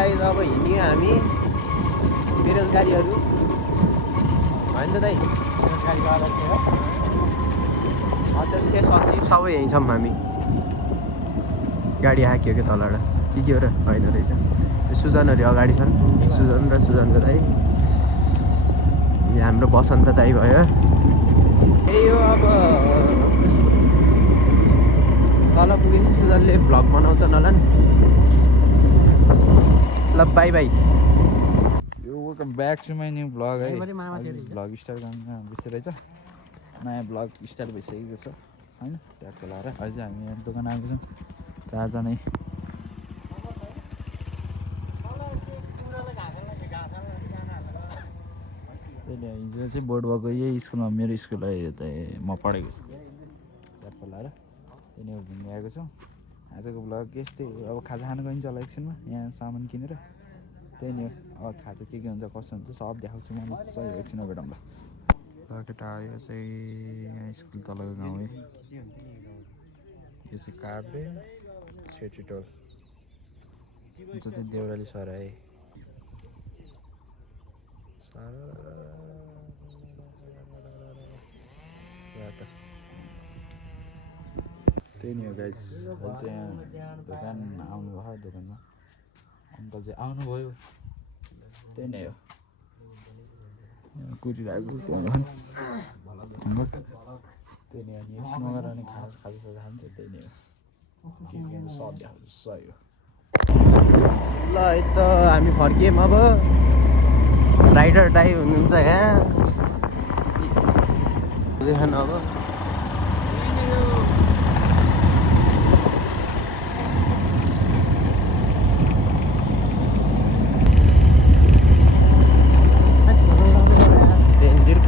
guys अब हिँड्यौँ हामी बेरोजगारीहरू होइन त दाइ अध्यक्ष सचिव सबै यहीँ छौँ हामी गाडी हाक्यो क्या तलबाट के हो र होइन रहेछ सुजनहरू अगाडि छन् सुजन र सुजनको दाइ यहाँ हाम्रो बसन्त दाइ भयो यही हो अब तल पुगेपछि सुजनले भ्लग बनाउँछन् होला नि ल bye bye welcome back to my new vlog है भ्लग स्टार्ट गर्न बेसी रहेछ नयाँ भ्लग स्टार्ट भइसकेको छ होइन ट्याक्क लाएर अहिले हामी यहाँ दोकान आएको छौँ चारजनै त्यसले हिजो चाहिँ बोर्ड भएको यही स्कुलमा मेरो स्कुल त म पढेको स्कुल ट्याक्क लाएर त्यही घुम्नु आएको छौँ आजको भ्लग यस्तै अब खाजा खानु गइन्छ होला एकछिनमा यहाँ सामान किनेर त्यही नै हो अब खाजा के हुन्छ कसो हुन्छ सब देखाउँछु म सही एकछिनमा भेटौँ ल केटा यो चाहिँ यहाँ स्कुल तलको गाउँ है यो चाहिँ काभ्रे सेटिटोल जो चाहिँ देउराली सर है त्यही नै हो गाइस चाहिँ यहाँ दोकान आउनुभयो दोकानमा अङ्कल चाहिँ आउनुभयो त्यही नै हो कुरिरहेको अङ्कल त्यही नै अनि एकछिन मगाएर अनि खाजा खान्छ त्यही नै हो के सब देखाउँछु सही हो ल त हामी फर्कियौँ अब राइडर दाइ हुनुहुन्छ यहाँ देखाउनु अब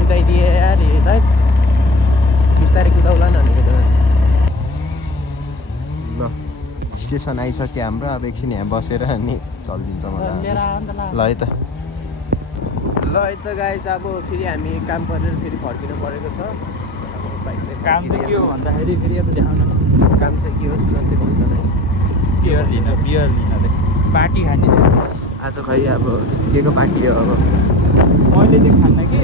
कुदाइदिए यार दाइ बिस्तारै कुदाउला न भनेको ल स्टेसन आइसक्यो हाम्रो अब एकछिन यहाँ बसेर अनि चलिदिन्छ मलाई ल है त गाइस अब फेरि हामी काम परेर फेरि फर्किनु परेको छ काम चाहिँ के हो भन्दाखेरि फेरि अब देखाउनु काम चाहिँ के हो सुनन्ते भन्छ नै बियर लिन पार्टी खाने आज खै अब के को पार्टी हो अब मैले चाहिँ खान्न कि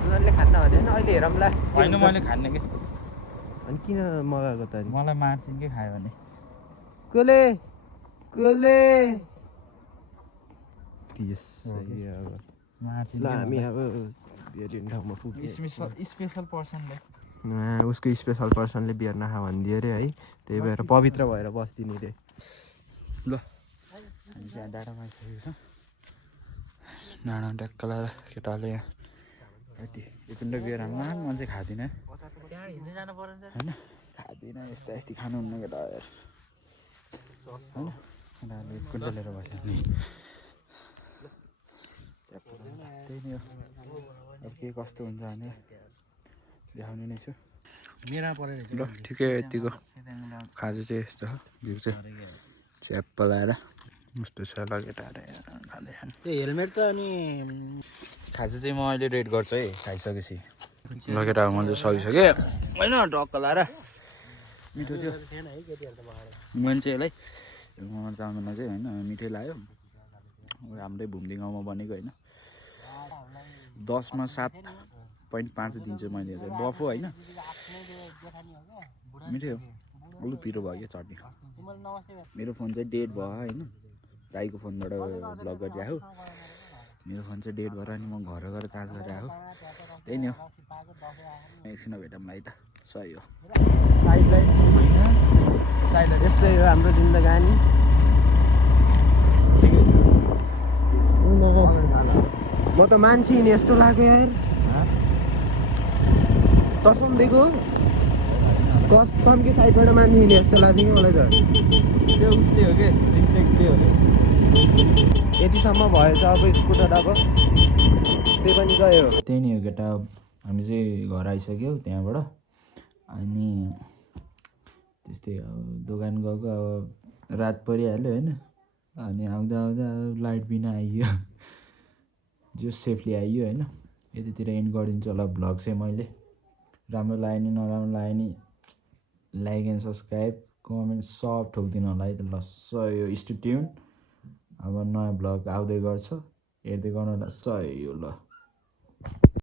सुननले खान्न भने अहिले हेरौँला होइन मैले खान्न कि अनि किन मगाएको त मलाई मार्चिन के खायो भने कसले मार्चिन ल हामी अब बियर लिने ठाउँमा पुग्यौँ स्पेसल पर्सनले उसको स्पेसल पर्सनले बियर नखा भनिदियो अरे है त्यही भएर पवित्र भएर बस्दिने रे ल हामी चाहिँ डाँडा आइसकेको छ डाँडा ट्याक्क लाएर केटाले यहाँ कति एकपल्ट बियर हाल्नु म चाहिँ खाँदिनँ होइन खाँदिनँ यस्ता यस्तै खानुहुन्न केटाहरू होइन केटाहरूले एकपल्ट लिएर बस्यो नि त्यही नै हो अब के कस्तो हुन्छ भने देखाउने नै छु ल ठिकै यतिको खाजा चाहिँ यस्तो हो भ्यू चाहिँ च्याप्प लाएर कस्तो छ ल केटाहरू खाँदैछन् त्यो हेलमेट त अनि खाजा चाहिँ म अहिले रेड गर्छु है खाइसकेपछि ल केटाहरू मैले सकिसकेँ होइन टक्क लाएर मिठो थियो मान्छेलाई चाउमिनलाई चाहिँ होइन मिठै लाग्यो हाम्रै भुम्दी गाउँमा बनेको होइन 10मा 7.5 दिन्छु मैले बफो होइन मिठै हो अलि पिरो भयो क्या चटनी मेरो फोन चाहिँ डेड भयो होइन दाइको फोनबाट भ्लग गरेर आयो मेरो फोन चाहिँ डेड भएर अनि म घर गएर चार्ज गरेर आएको त्यही नै हो एकछिन भेटौँला है त सही हो साइडलाइन यस्तै हो हाम्रो जिन्दगानी ठिकै छ म त मान्छे हिँड्ने यस्तो लाग्यो यार कसम दिएको कसम कि साइडबाट मान्छे हिँड्ने जस्तो लाग्थ्यो कि मलाई त त्यो उसले हो कि रिफ्लेक्टले हो कि यतिसम्म भएछ अब स्कुटर अब त्यही पनि गयो त्यही नै हो केटा हामी चाहिँ घर आइसक्यौँ त्यहाँबाट अनि त्यस्तै अब दोकान गएको अब रात परिहाल्यो होइन अनि आउँदा आउँदा लाइट बिना आइयो जो सेफली आइयो होइन यतितिर एन्ड गरिदिन्छु होला भ्लग चाहिँ मैले राम्रो लाग्यो नि नराम्रो लाग्यो नि लाइक एन्ड सब्सक्राइब कमेन्ट सब ठोकिदिनु होला है त ल सही हो स्टे ट्युन अब नयाँ भ्लग आउँदै गर्छ हेर्दै गर्नु होला सही हो ल